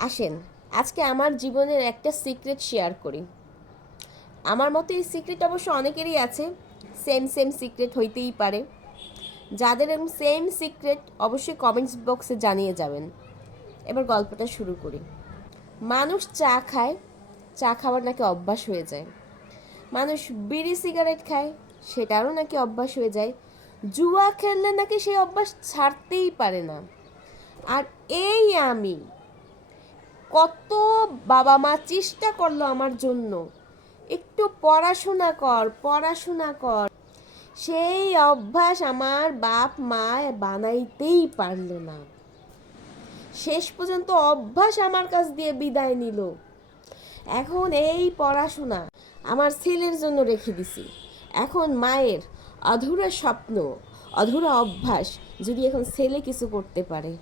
আসেন আজকে আমার জীবনের একটা সিক্রেট শেয়ার করি। আমার মতো এই সিক্রেট অবশ্য অনেকেরই আছে, সেম সেম সিক্রেট হইতেই পারে। যাদের এরকম সেম সিক্রেট অবশ্যই কমেন্টস বক্সে জানিয়ে যাবেন। এবার গল্পটা শুরু করি। মানুষ চা খায়, চা খাওয়ার নাকি অভ্যাস হয়ে যায়। মানুষ বিড়ি সিগারেট খায়, সেটারও নাকি অভ্যাস হয়ে যায়। জুয়া খেললে নাকি সেই অভ্যাস ছাড়তেই পারে না। আর এই আমি, কত বাবা মা চেষ্টা করলো আমার জন্য, একটু পড়াশোনা কর পড়াশোনা কর, সেই অভ্যাস আমার বাপ মা বানাইতেই পারলো না। শেষ পর্যন্ত অভ্যাস আমার কাছ দিয়ে বিদায় নিল। এখন এই পড়াশোনা আমার ছেলের জন্য রেখে দিছি। এখন মায়ের অধুরা স্বপ্ন, অধুরা অভ্যাস যদি এখন ছেলে কিছু করতে পারে।